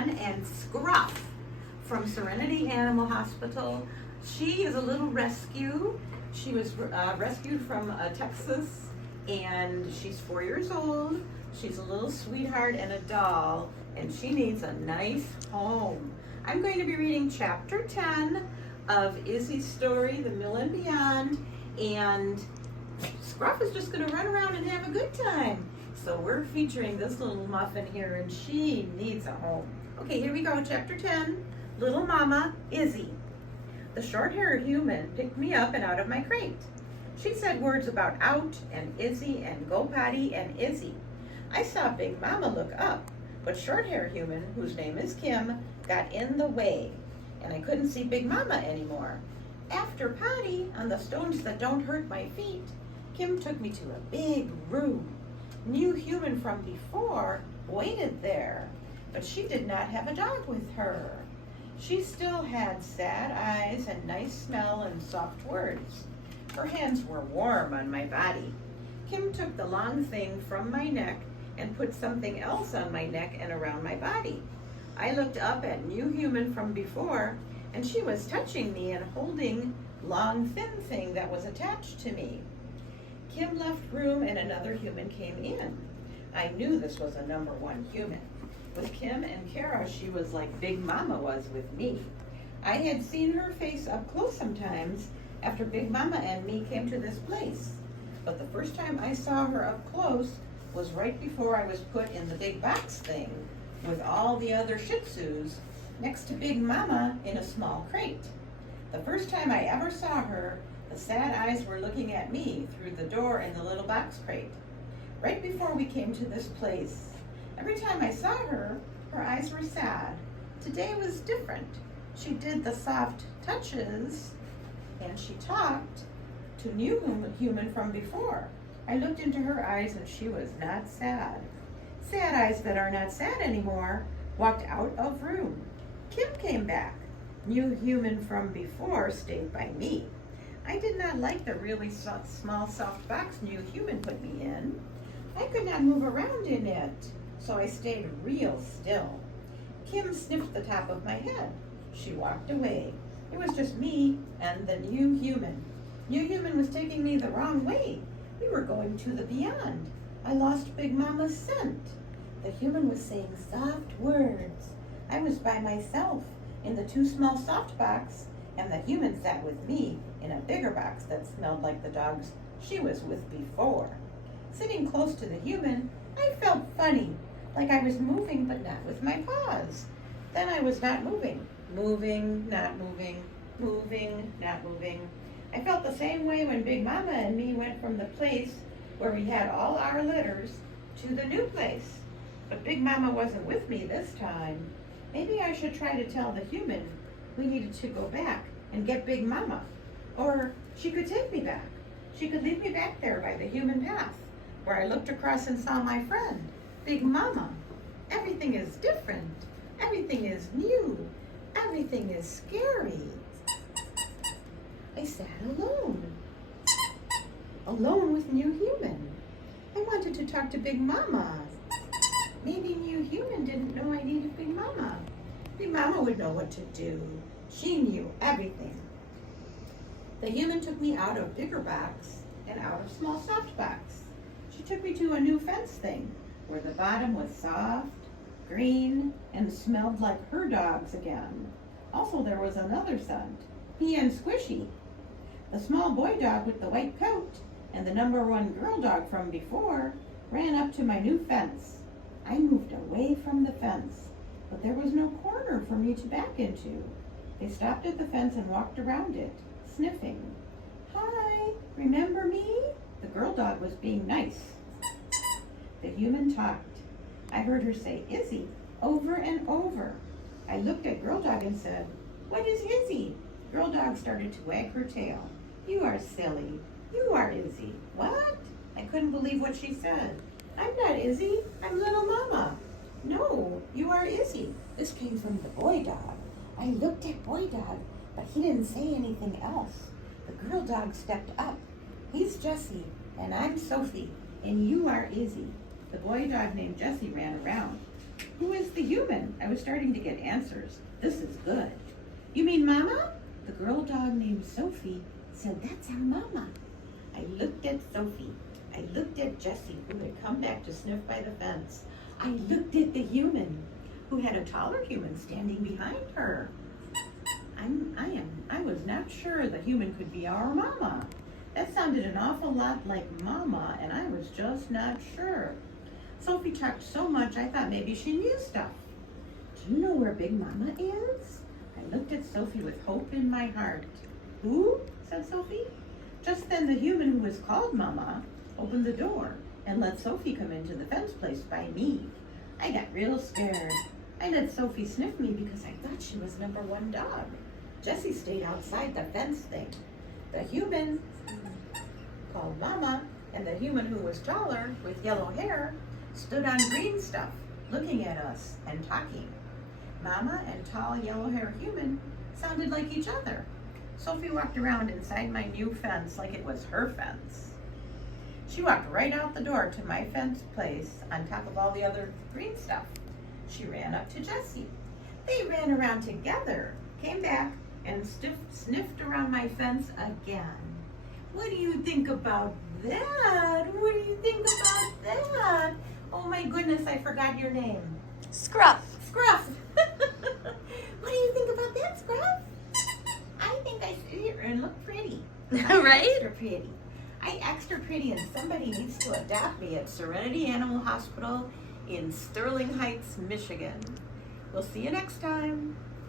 Jen and Scruff from Serenity Animal Hospital. She is a little rescue. She was rescued from Texas, and she's 4 years old. She's a little sweetheart and a doll, and she needs a nice home. I'm going to be reading chapter 10 of Izzy's story, The Mill and Beyond, and Scruff is just going to run around and have a good time. So we're featuring this little muffin here, and she needs a home. Okay, here we go, chapter 10, Little Mama, Izzy. The short-haired human picked me up and out of my crate. She said words about out and Izzy and go potty and Izzy. I saw Big Mama look up, but short-haired human, whose name is Kim, got in the way, and I couldn't see Big Mama anymore. After potty, on the stones that don't hurt my feet, Kim took me to a big room. New human from before waited there, but she did not have a dog with her. She still had sad eyes and nice smell and soft words. Her hands were warm on my body. Kim took the long thing from my neck and put something else on my neck and around my body. I looked up at new human from before, and she was touching me and holding long thin thing that was attached to me. Kim left room and another human came in. I knew this was a number one human. With Kim and Kara, she was like Big Mama was with me. I had seen her face up close sometimes after Big Mama and me came to this place. But the first time I saw her up close was right before I was put in the big box thing with all the other Shih Tzus next to Big Mama in a small crate. The first time I ever saw her, the sad eyes were looking at me through the door in the little box crate. Right before we came to this place, every time I saw her, her eyes were sad. Today was different. She did the soft touches, and she talked to new human from before. I looked into her eyes, and she was not sad. Sad eyes that are not sad anymore walked out of room. Kim came back. New human from before stayed by me. I did not like the really small, soft box new human put me in. I could not move around in it, so I stayed real still. Kim sniffed the top of my head. She walked away. It was just me and the new human. New human was taking me the wrong way. We were going to the beyond. I lost Big Mama's scent. The human was saying soft words. I was by myself in the too small soft box, and the human sat with me in a bigger box that smelled like the dogs she was with before. Sitting close to the human, I felt funny, like I was moving but not with my paws. Then I was not moving. Moving, not moving, moving, not moving. I felt the same way when Big Mama and me went from the place where we had all our litters to the new place. But Big Mama wasn't with me this time. Maybe I should try to tell the human we needed to go back and get Big Mama. Or she could take me back. She could leave me back there by the human path, where I looked across and saw my friend, Big Mama. Everything is different. Everything is new. Everything is scary. I sat alone. Alone with new human. I wanted to talk to Big Mama. Maybe new human didn't know I needed Big Mama. Big Mama would know what to do. She knew everything. The human took me out of bigger box and out of small soft box. She took me to a new fence thing where the bottom was soft, green, and smelled like her dogs again. Also there was another scent, pea and squishy. The small boy dog with the white coat and the number one girl dog from before ran up to my new fence. I moved away from the fence, but there was no corner for me to back into. They stopped at the fence and walked around it, sniffing. Hi, remember me? The girl dog was being nice. The human talked. I heard her say Izzy over and over. I looked at girl dog and said, "What is Izzy?" Girl dog started to wag her tail. "You are silly. You are Izzy." What? I couldn't believe what she said. "I'm not Izzy. I'm Little Mama." "No, you are Izzy." This came from the boy dog. I looked at boy dog, but he didn't say anything else. The girl dog stepped up. "He's Jessie, and I'm Sophie, and you are Izzy." The boy dog named Jessie ran around. "Who is the human. I was starting to get answers. This is good. You mean Mama? The girl dog named Sophie said, that's our Mama. I looked at Sophie. I looked at Jessie, who had come back to sniff by the fence. I looked at the human, who had a taller human standing behind her. I was not sure the human could be our Mama. That sounded an awful lot like Mama, and I was just not sure. Sophie talked so much, I thought maybe she knew stuff. Do you know where Big Mama is? I looked at Sophie with hope in my heart. Who? Said Sophie. Just then the human who was called Mama opened the door and let Sophie come into the fence place by me. I got real scared. I let Sophie sniff me because I thought she was number one dog. Jessie stayed outside the fence thing. The human called Mama and the human who was taller with yellow hair stood on green stuff looking at us and talking. Mama and tall yellow-haired human sounded like each other. Sophie walked around inside my new fence like it was her fence. She walked right out the door to my fence place on top of all the other green stuff. She ran up to Jessie. They ran around together, came back, and sniffed around my fence again. What do you think about that? What do you think about that? Oh my goodness, I forgot your name. Scruff. Scruff. What do you think about that, Scruff? I think I sit here and look pretty. Right? Extra pretty. I extra pretty, and somebody needs to adopt me at Serenity Animal Hospital in Sterling Heights, Michigan. We'll see you next time.